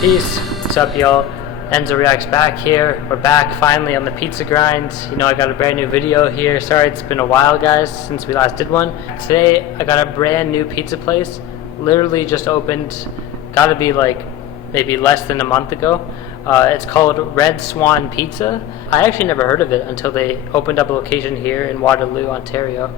Peace. What's up, y'all? Enzo Reacts back here. We're back finally on the pizza grind. You know, I got a brand new video here. Sorry it's been a while, guys, since we last did one. Today I got a brand new pizza place. Literally just opened. Gotta be like maybe less than a month ago. It's called Swan Pizza. I actually never heard of it until they opened up a location here in Waterloo, Ontario.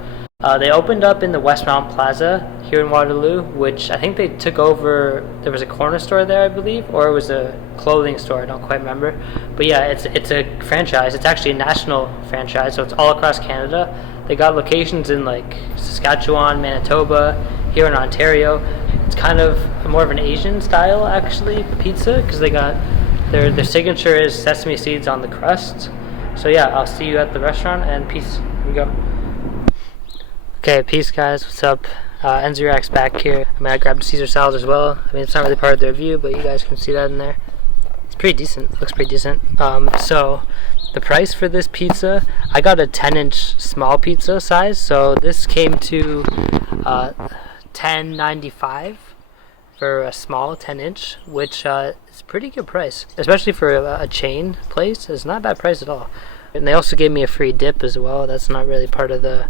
They opened up in the Westmount Plaza here in Waterloo, which I think they took over. There was a corner store there, I believe, or it was a clothing store. I don't quite remember. But yeah, it's a franchise. It's actually a national franchise, so it's all across Canada. They got locations in like Saskatchewan, Manitoba, here in Ontario. It's kind of more of an Asian style actually pizza because they got their signature is sesame seeds on the crust. So yeah, I'll see you at the restaurant and peace. Here we go. Okay, peace guys, what's up? Enzo Reacts back here. I grabbed a Caesar salad as well. I mean, it's not really part of the review, but you guys can see that in there. It's pretty decent, looks pretty decent. So the price for this pizza, I got a 10-inch small pizza size, so this came to $10.95 for a small 10-inch, which is a pretty good price, especially for a chain place. It's not a bad price at all. And they also gave me a free dip as well. That's not really part of it.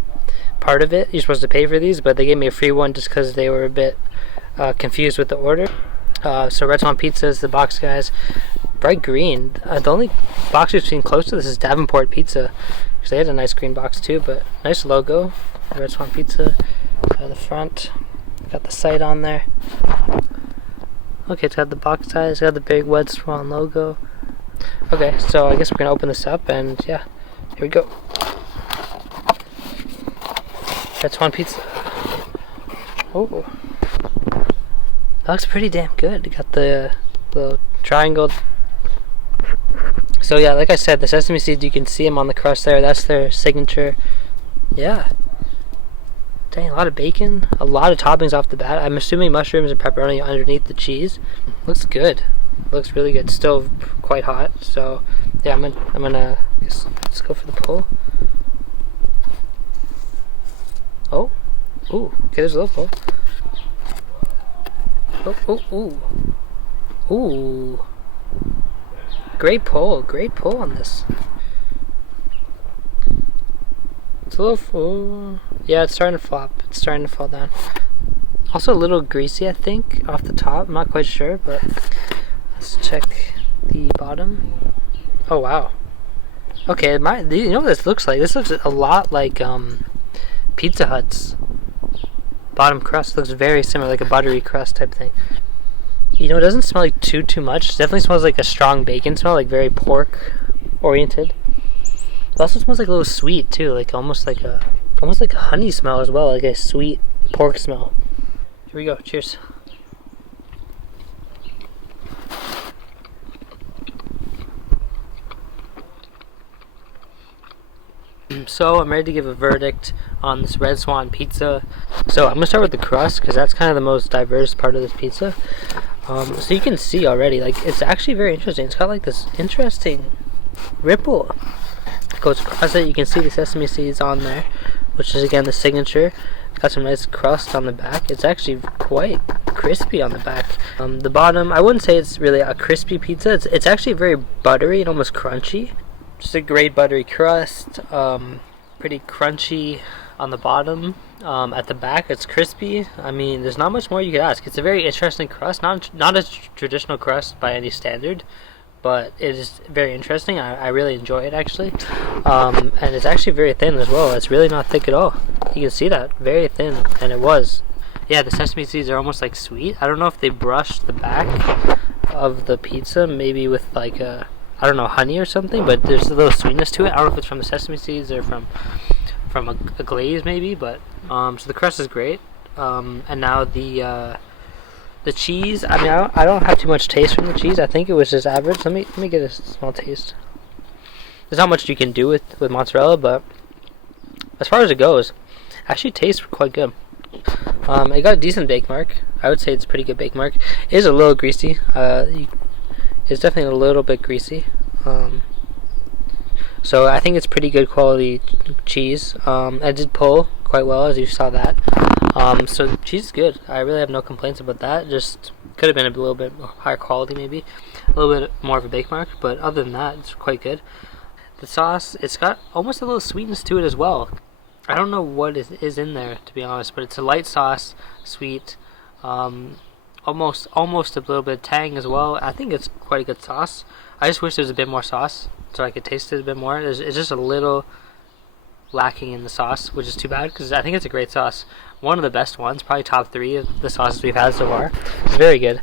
You're supposed to pay for these, but they gave me a free one just because they were a bit confused with the order. So Swan Pizza is the box, guys. Bright green. The only box we've seen close to this is Davenport Pizza, because they had a nice green box too, but nice logo. Swan Pizza at the front. Got the site on there. Okay, it's got the box size, it's got the big Red Swan logo. Okay, so I guess we're gonna open this up, and yeah, here we go. Swan Pizza. Oh, that looks pretty damn good. Got the little triangle. So yeah, like I said, the sesame seeds, you can see them on the crust there. That's their signature. Yeah. Dang, a lot of bacon, a lot of toppings off the bat. I'm assuming mushrooms and pepperoni underneath the cheese. Looks good. Looks really good. Still quite hot. So yeah, I'm gonna let's go for the pull. Oh, ooh, okay, there's a little pull. Ooh. Great pull on this. It's a little, yeah, it's starting to flop. It's starting to fall down. Also a little greasy, I think, off the top. I'm not quite sure, but let's check the bottom. Oh, wow. Okay, you know what this looks like? This looks a lot like, Pizza Hut's bottom crust. Looks very similar, like a buttery crust type thing. You know, it doesn't smell like too much. It definitely smells like a strong bacon smell, like very pork oriented. It also smells like a little sweet too, like almost like a honey smell as well, like a sweet pork smell. Here we go. Cheers. So I'm ready to give a verdict on this Swan Pizza. So I'm gonna start with the crust because that's kind of the most diverse part of this pizza. So you can see already, like, it's actually very interesting. It's got like this interesting ripple. It goes across it. You can see the sesame seeds on there, which is again the signature. It's got some nice crust on the back. It's actually quite crispy on the back. The bottom, I wouldn't say it's really a crispy pizza. It's actually very buttery and almost crunchy. Just a great buttery crust, pretty crunchy on the bottom. At the back, it's crispy. I mean, there's not much more you could ask. It's a very interesting crust, not a traditional crust by any standard, but it is very interesting. I really enjoy it actually, and it's actually very thin as well. It's really not thick at all. You can see that, very thin, and it was. Yeah, the sesame seeds are almost like sweet. I don't know if they brushed the back of the pizza, maybe with like a, I don't know, honey or something, but there's a little sweetness to it. I don't know if it's from the sesame seeds or from a glaze maybe, but so the crust is great. And now the cheese, I mean, I don't have too much taste from the cheese. I think it was just average. Let me get a small taste. There's not much you can do with mozzarella, but as far as it goes, actually tastes quite good. It got a decent bake mark. I would say it's a pretty good bake mark. It is a little greasy. It's definitely a little bit greasy. So I think it's pretty good quality cheese. I did pull quite well, as you saw that. So cheese is good. I really have no complaints about that. Just could have been a little bit higher quality, maybe a little bit more of a bake mark, but other than that, it's quite good. The sauce, it's got almost a little sweetness to it as well. I don't know what is in there, to be honest, but it's a light sauce, sweet, almost a little bit of tang as well. I think it's quite a good sauce. I just wish there was a bit more sauce so I could taste it a bit more. It's just a little lacking in the sauce, which is too bad because I think it's a great sauce. One of the best ones, probably top 3 of the sauces we've had so far. It's very good.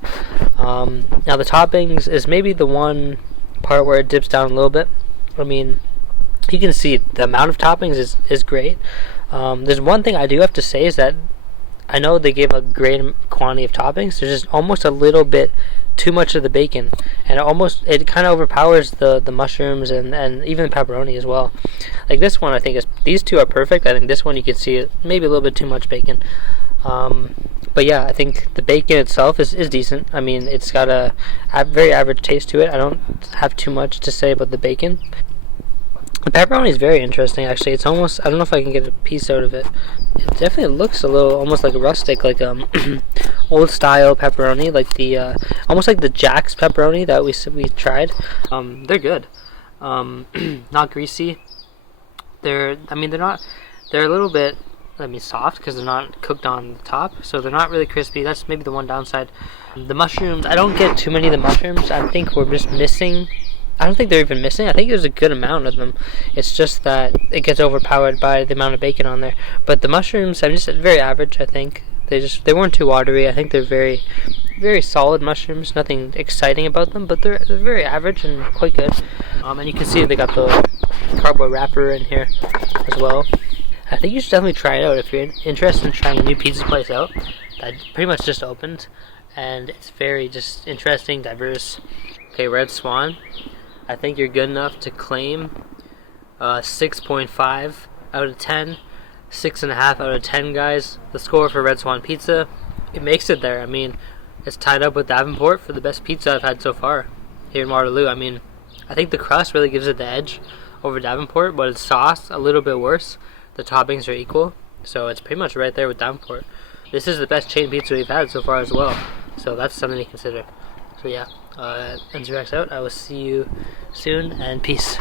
Now the toppings is maybe the one part where it dips down a little bit. I mean, you can see the amount of toppings is great. There's one thing I do have to say is that I know they gave a great quantity of toppings. There's just almost a little bit too much of the bacon, and it kind of overpowers the mushrooms and even the pepperoni as well. Like this one, I think these two are perfect. I think this one you can see maybe a little bit too much bacon. But yeah, I think the bacon itself is decent. I mean, it's got a very average taste to it. I don't have too much to say about the bacon. The pepperoni is very interesting, actually. It's almost, I don't know if I can get a piece out of it. It definitely looks a little, almost like a rustic, like old style pepperoni, like the, almost like the Jack's pepperoni that we tried. They're good. Not greasy. They're a little bit, soft because they're not cooked on the top, so they're not really crispy. That's maybe the one downside. The mushrooms, I don't get too many of the mushrooms. I think we're just missing. I don't think they're even missing. I think there's a good amount of them. It's just that it gets overpowered by the amount of bacon on there. But the mushrooms, I'm just very average. I think they weren't too watery. I think they're very, very solid mushrooms. Nothing exciting about them, but they're very average and quite good. And you can see they got the cardboard wrapper in here as well. I think you should definitely try it out if you're interested in trying a new pizza place out that pretty much just opened, and it's very just interesting, diverse. Okay, Red Swan. I think you're good enough to claim 6.5 out of 10, 6.5 out of 10, guys. The score for Red Swan Pizza, it makes it there. I mean, it's tied up with Davenport for the best pizza I've had so far here in Waterloo. I mean, I think the crust really gives it the edge over Davenport, but its sauce a little bit worse. The toppings are equal, so it's pretty much right there with Davenport. This is the best chain pizza we've had so far as well, so that's something to consider. So yeah, Enzo Reacts out. I will see you soon, and peace.